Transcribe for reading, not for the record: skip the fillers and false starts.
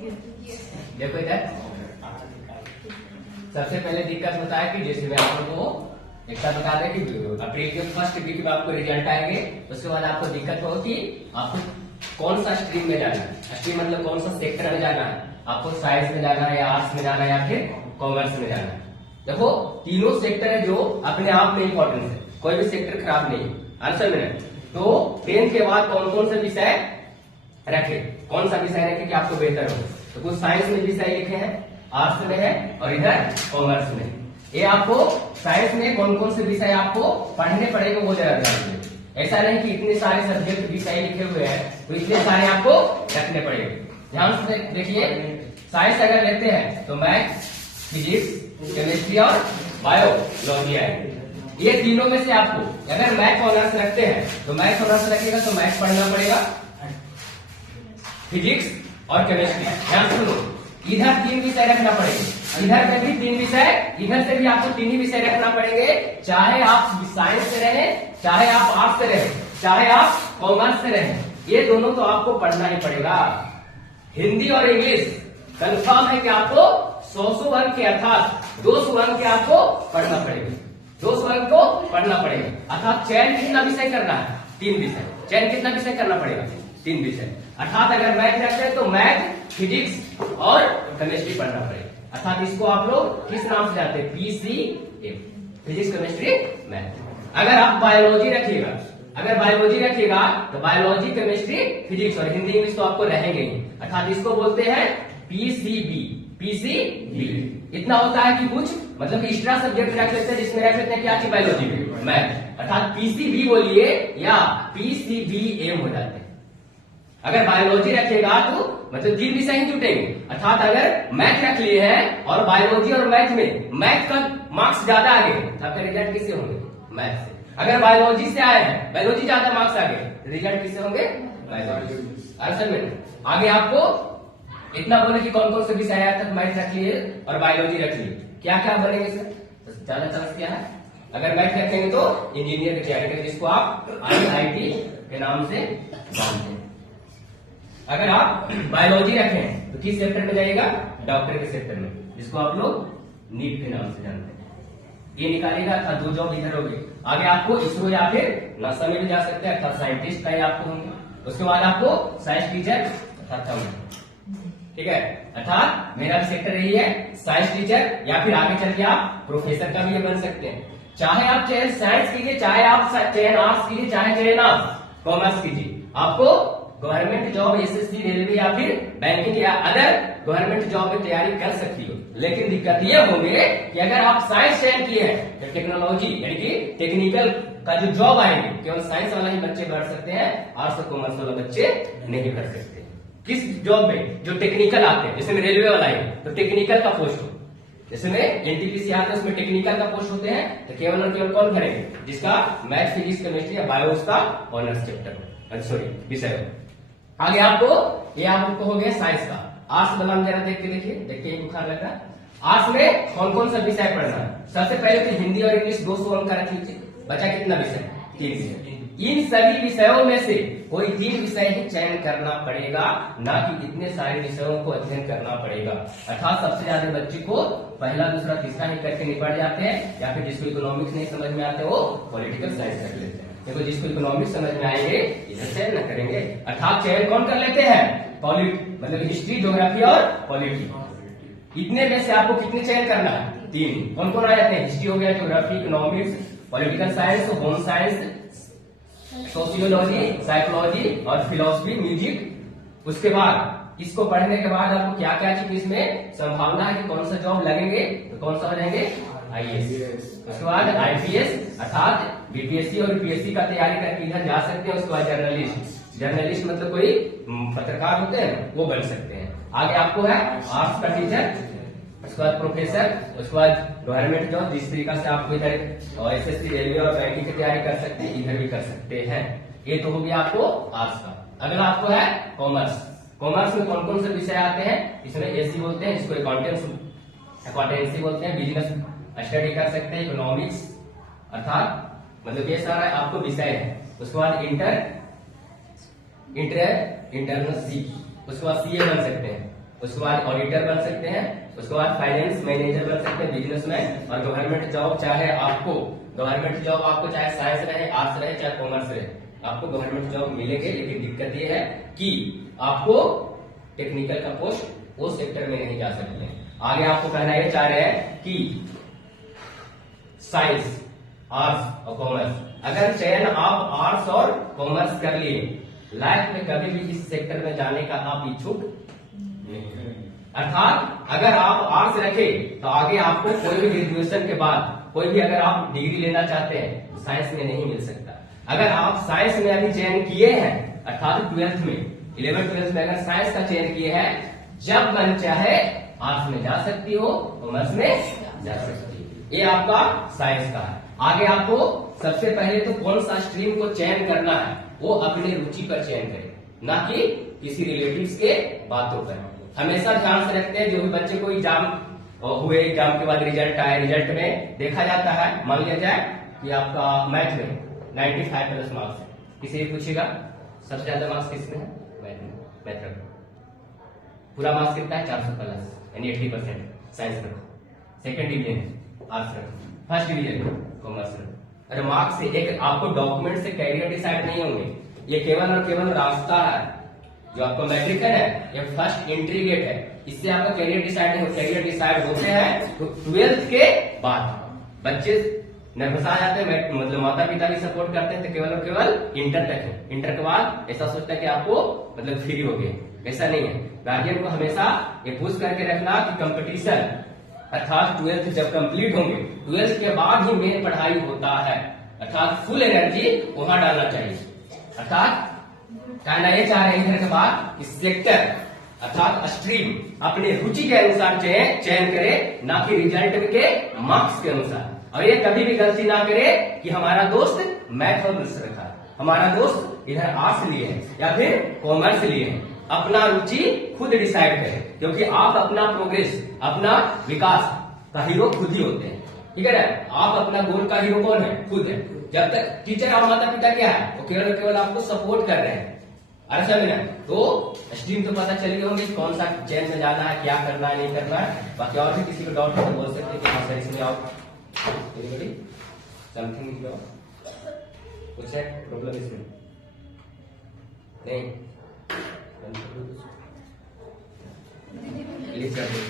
देखो इधर सबसे पहले दिक्कत होता है कि जैसे मैं आप लोगों को एक साथ बता दें कि अप्रैल के फर्स्ट वीक में आपको रिजल्ट आएंगे, उसके बाद आपको दिक्कत हो कि आपको कौन सा स्ट्रीम में जाना है। स्ट्रीम मतलब कौन सा सेक्टर में जाना है, आपको साइंस में जाना है या आर्ट्स में जाना है या फिर कॉमर्स में जाना है। देखो तीनों सेक्टर है जो अपने आप में इंपॉर्टेंट है, कोई भी सेक्टर खराब नहीं है। आंसर में तो 10 के बाद कौन कौन से विषय रखे, कौन सा विषय रखे कि आपको बेहतर हो। तो कुछ साइंस में विषय लिखे हैं, आर्ट्स में है और इधर कॉमर्स में। ये आपको साइंस में कौन कौन से विषय आपको पढ़ने पड़ेगा वो जरा ध्यान दीजिए। ऐसा नहीं कि इतने सारे सब्जेक्ट विषय लिखे हुए हैं तो इतने सारे आपको रखने पड़ेंगे। ध्यान से देखिए, साइंस अगर लेते हैं तो मैथ्स, फिजिक्स, केमिस्ट्री और बायोलॉजी आएगी। ये तीनों में से आपको अगर मैथ ऑनर्स रखते हैं तो मैथ ऑनर्स रखिएगा तो मैथ पढ़ना पड़ेगा, फिजिक्स और केमिस्ट्री। ध्यान सुनो, इधर 3 विषय रखना पड़ेगा, इधर में भी 3 विषय, इधर से भी आपको 3 ही विषय रखना पड़ेंगे। चाहे आप साइंस से रहे, चाहे आप आर्ट्स से रहे, चाहे आप कॉमर्स से रहे, ये दोनों तो आपको पढ़ना ही पड़ेगा। हिंदी और इंग्लिश कंफर्म है कि आपको 100 अंक के अर्थात 200 अंक के आपको पढ़ना पड़ेगा, 200 अंक को पढ़ना पड़ेगा। अर्थात चयन कितना विषय करना है, 3 विषय। चयन कितना विषय करना पड़ेगा, 3 विषय। अर्थात अगर मैथ रखते हैं तो मैथ, फिजिक्स और केमिस्ट्री पढ़ना पड़ेगा। अर्थात इसको आप लोग किस नाम से जानते हैं, PCM, फिजिक्स केमिस्ट्री मैथ। अगर आप बायोलॉजी रखिएगा, अगर बायोलॉजी रखिएगा तो बायोलॉजी, केमिस्ट्री, फिजिक्स और हिंदी इंग्लिश तो आपको रहेंगे ही। अर्थात इसको बोलते हैं PCB। इतना होता है कि कुछ मतलब एक्स्ट्रा सब्जेक्ट रख लेते हैं जिसमें रख लेते हैं क्या, बायोलॉजी में मैथ। अर्थात PCB बोलिए या PCBM हो जाते हैं। अगर बायोलॉजी रखेगा तो मतलब 3 विषय ही जुटेंगे। अर्थात अगर मैथ रख लिए हैं और बायोलॉजी और मैथ में मैथ का मार्क्स ज्यादा आ गए तो आपका रिजल्ट किससे होंगे, मैथ से। अगर बायोलॉजी से आए हैं, बायोलॉजी ज्यादा मार्क्स आ गए, रिजल्ट किससे होंगे, बायोलॉजी। आंसर में आगे आपको इतना बोले कि कौन कौन से विषय आया तक मैथ रख लिए और बायोलॉजी रख लिए, क्या क्या बनेंगे सर, तो ज्यादा चांस क्या है। अगर मैथ रखेंगे तो इंजीनियर की तैयारी करें, जिसको आप IIT के नाम से जानते हैं। अगर आप बायोलॉजी रखें तो किस सेक्टर में जाइएगा, डॉक्टर के सेक्टर में, जिसको आप लोग नीट के नाम से जानते हैं। ये निकालेगा था 2 जॉब इधर हो गए। आगे आपको इसरो या फिर नासा में भी जा सकते हैं, अर्थात साइंटिस्ट का ही आपको होंगे। उसके बाद आपको साइंस टीचर अर्थात, ठीक है। अर्थात मेरा भी सेक्टर यही है, साइंस टीचर या फिर आगे चल के आप प्रोफेसर का भी बन सकते हैं। चाहे आप चयन साइंस कीजिए, चाहे आप चयन आर्ट्स कीजिए, चाहे चयन आप कॉमर्स कीजिए, आपको गवर्नमेंट जॉब, SSC, रेलवे या फिर बैंकिंग या अदर गवर्नमेंट जॉब की तैयारी कर सकती हो। लेकिन दिक्कत ये होंगे कि अगर आप साइंस चयन किए हैं तो टेक्नोलॉजी यानी कि टेक्निकल का जो जॉब आएंगे केवल साइंस वाला ही बच्चे बढ़ सकते हैं, आर्ट्स और कॉमर्स वाला बच्चे नहीं बढ़ सकते। किस जॉब में जो टेक्निकल आते हैं, जैसे में रेलवे वाला है तो टेक्निकल का पोस्ट हो, जैसे में NTPC आते हैं उसमें टेक्निकल का पोस्ट होते हैं, तो केवल और केवल कौन भरेंगे, जिसका मैथ, फिजिक्स, केमिस्ट्री या बायो उसका ऑनर्स चैप्टर हो, सॉरी विषय हो। आगे आपको ये आपको हो गया साइंस का। आर्ट्स वाला जरा देख के देखिए बुखार लग रहा है। आर्ट्स में कौन कौन सा विषय पढ़ना है, सबसे पहले तो हिंदी और इंग्लिश 200 अंक का रख लीजिए। बचा कितना विषय, 3 विषय। इन सभी विषयों में से कोई 3 विषय ही चयन करना पड़ेगा, ना कि इतने सारे विषयों को अध्ययन करना पड़ेगा। अर्थात सबसे ज्यादा बच्चे को पहला, दूसरा, तीसरा ही करके निपट जाते हैं, या फिर जिसको इकोनॉमिक्स नहीं समझ में आते वो पॉलिटिकल साइंस रख लेते हैं। देखो जिसको इकोनॉमिक्स समझ में आएंगे इधर चयन न करेंगे। अर्थात चयन कौन कर लेते हैं, मतलब हिस्ट्री, ज्योग्राफी और पॉलिटी। इतने में से आपको कितने चयन करना है, 3। कौन कौन आ जाते हैं, हिस्ट्री हो गया, geography, economics, political science, home science, sociology, psychology और फिलोसफी, म्यूजिक। उसके बाद इसको पढ़ने के बाद आपको क्या क्या चीज इसमें संभावना है कि कौन सा जॉब लगेंगे, तो कौन सा बनेंगे, IAS। उसके बाद IPS अर्थात BPSC और UPSC का तैयारी करके इधर जा सकते हैं। उसके बाद जर्नलिस्ट मतलब कोई पत्रकार होते हैं वो बन सकते हैं। आगे आपको है आर्ट्स का टीचर, उसके बाद प्रोफेसर, उसके बाद गवर्नमेंट जॉब। जिस तरीका से आपको इधर SSC, रेलवे और बैंकिंग की तैयारी कर सकते हैं, इधर भी कर सकते हैं। ये तो हो गया आपको आर्ट्स का। अगला आपको है कॉमर्स। कॉमर्स में कौन कौन से विषय आते हैं, इसमें SC बोलते हैं, जिसको अकाउंटेंसी बोलते हैं, बिजनेस स्टडी कर सकते हैं, इकोनॉमिक्स अर्थात मतलब ये सारा आपको विषय है। उसके बाद इंटरनल सी, उसके बाद CA बन सकते हैं। उसके बाद ऑडिटर बन सकते हैं, उसके बाद फाइनेंस मैनेजर बन सकते हैं, बिजनेसमैन। और गवर्नमेंट जॉब चाहे आपको चाहे साइंस रहे, आर्ट्स रहे, चाहे कॉमर्स रहे, आपको गवर्नमेंट जॉब मिलेंगे। लेकिन दिक्कत ये है कि आपको टेक्निकल का पोस्ट वो सेक्टर में नहीं जा सकते। आगे आपको कहना ये चाह रहे हैं कि साइंस, आर्ट्स और कॉमर्स, अगर चयन आप आर्ट्स और कॉमर्स कर लिए, लाइफ में कभी भी इस सेक्टर में जाने का आप इच्छुक नहीं। अर्थात अगर आप आर्ट्स रखे तो आगे आपको कोई भी ग्रेजुएशन के बाद कोई भी अगर आप डिग्री लेना चाहते हैं तो साइंस में नहीं मिल सकता। अगर आप साइंस में अभी चयन किए हैं, अर्थात 12th में 11th-12th में अगर साइंस का चयन किए हैं, जब मन चाहे आर्ट्स में जा सकती हो, कॉमर्स में जा सकती हो। ये आपका साइंस का है। आगे आपको सबसे पहले तो कौन सा स्ट्रीम को चयन करना है वो अपने रुचि पर चयन करें, ना कि किसी रिलेटिव्स के बातों पर। हमेशा ध्यान से रखते हैं जो भी बच्चे को एग्जाम हुए, एग्जाम के बाद रिजल्ट आए, रिजल्ट में देखा जाता है, मान लिया जाए कि आपका मैथ में 95 प्लस मार्क्स है, किसी भी पूछेगा सबसे ज्यादा मार्क्स किसमें है? मैथ रखो। पूरा मार्क्स कितना है? 400 प्लस, यानी 80%। साइंस रखो। सेकंड डिवीजन आर्ट्स रखो, फर्स्ट डिवीजन कॉमर्स रखो। अरे मार्क्स से एक आपको डॉक्यूमेंट से कैरियर डिसाइड नहीं होंगे, ये केवल और केवल रास्ता है। जो आपका मैट्रिक है, ये फर्स्ट एंट्री गेट है, इससे आपका कैरियर डिसाइड नहीं हो। कैरियर डिसाइड होते हैं तो 12th के बाद। बच्चे नर्वस आ जाते हैं, मतलब माता पिता भी सपोर्ट करते हैं, तो केवल और केवल इंटर तक है। इंटर के बाद ऐसा सोचता है कि आपको मतलब फ्री हो गए, ऐसा नहीं है। गार्जियन को हमेशा ये पुश करके रखना कि कंपटीशन, अर्थात 12th जब कंप्लीट होंगे, 12th के बाद ही मेन पढ़ाई होता है, अर्थात फुल एनर्जी वहां डालना चाहिए। अर्थात कहना ये चाह रहे हैं इधर के बाद कि सेक्टर अर्थात स्ट्रीम अपने रुचि के अनुसार चयन करे, ना कि रिजल्ट के मार्क्स के अनुसार। और ये कभी भी गलती ना करे कि हमारा दोस्त मैथ और इंग्लिश रखा है, हमारा दोस्त इधर आर्ट्स लिए है या फिर कॉमर्स लिए है। अपना रुचि खुद डिसाइड करें, क्योंकि आप अपना प्रोग्रेस, अपना विकास का हीरो खुद ही होते हैं, ठीक है ना। आप अपना गोल का हीरो कौन है? खुद है। जब तक टीचर और माता पिता क्या है, वो केवल केवल आपको सपोर्ट कर रहे हैं। अरे समझना, तो स्ट्रीम तो पता चली होंगी कौन सा चेन में जाना है, क्या करना है, नहीं करना है। बाकी और भी किसी को डाउट है तो बोल सकते हैं कि हाँ सर इसमें आओ, समथिंग कुछ है प्रॉब्लम इसमें नहीं, प्लीज कर दो।